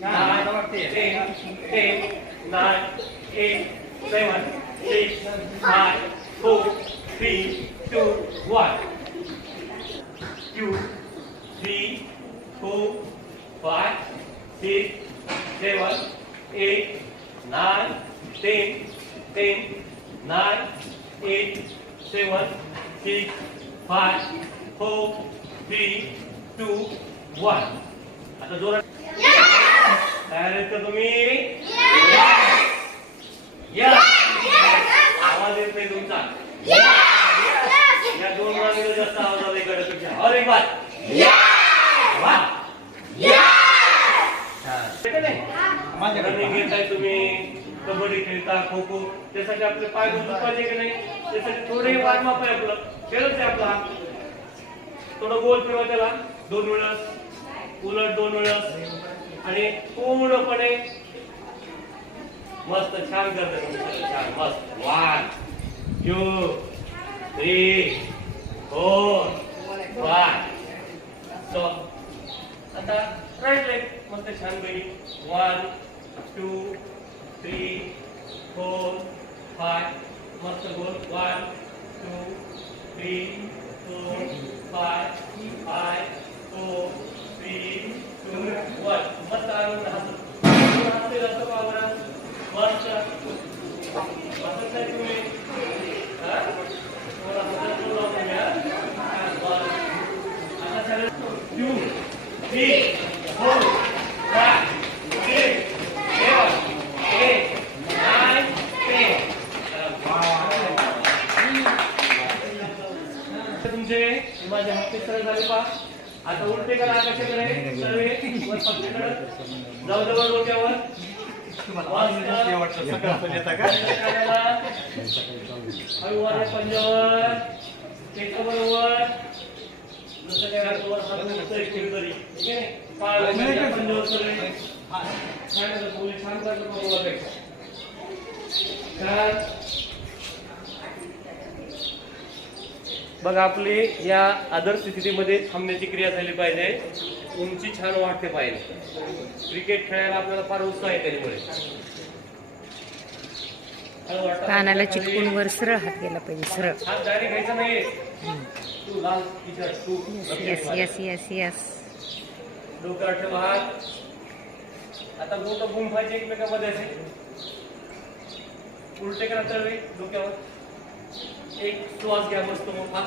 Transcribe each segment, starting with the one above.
9, 10, 9, 8, 7, 6, 5, 4, 3, 2, 1. 2, 3, 4, 5, 6, 7, 8, 9, 10, 9, 8, 7, 6, 5, 4, 3, 2, 1. आता जोरात तयार आहेत का तुम्ही? आवाज येत नाही तुमचा. या दोन माणसाला जास्त आवाज आला इकडे. और एक बार घेताय तुम्ही, कबड्डी खेळता, खो खो, त्यासाठी आपले पाय दुखत पाहिजे की नाही? त्यासाठी थोडे वार्म अप आहे आपलं, खेळच आहे आपला. थोडं गोल फिरवा त्याला 2 वेळेस, उलट 2 वेळेस, आणि पूर्णपणे मस्त छान करते. छान मस्त. 1, 2, 3, 4, 5. आता राईट लेग मस्त छान पैकी. 1, 2, 3, 4, 5. मस्त गोल. 1, 2, 3, 4, 5, 4, 3, 2, 1. मस्त आराम हाते जास्त पावरा. मस्त असं नाही तुम्ही. आता 2, 3, 4, 5, 6, 7, 8, 9, 10. तुमचे माझे हात सरळ झाले पहा. आता उलटे करा आकाशाकडे. सर्व वर पकडा. जाऊ जवळ डोक्यावर. हळूवार पंजावर. बरोबर. जसं काय हातवर हात उचलतोय तरी. ठीक आहे. पंजावर सगळे. छान करतो बोलापेक्षा. बघा, आपली या आदर्श स्थितीमध्ये थांबण्याची क्रिया झाली पाहिजे. उंची छान वाढते पाहिजे. क्रिकेट खेळायला आपल्याला फार उत्साह आहे त्याच्यामुळे. कानाला चिटकून वर सरळ हात गेला पाहिजे. सरळ हात डायरेक्ट घ्यायचा नाहीये. तू लाल टी-शर्ट तू. Yes yes yes yes. डोक्यावर ठेवा हात. आता बोट गुंफायचे एकमेकांमध्ये असे. उलटे करा तळवे डोक्यावर. एक श्वास घ्या मस्त मोठा.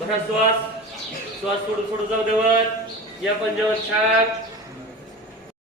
बरा श्वास. श्वास सोडून सोडून जाऊ देवर. या पंजावर छान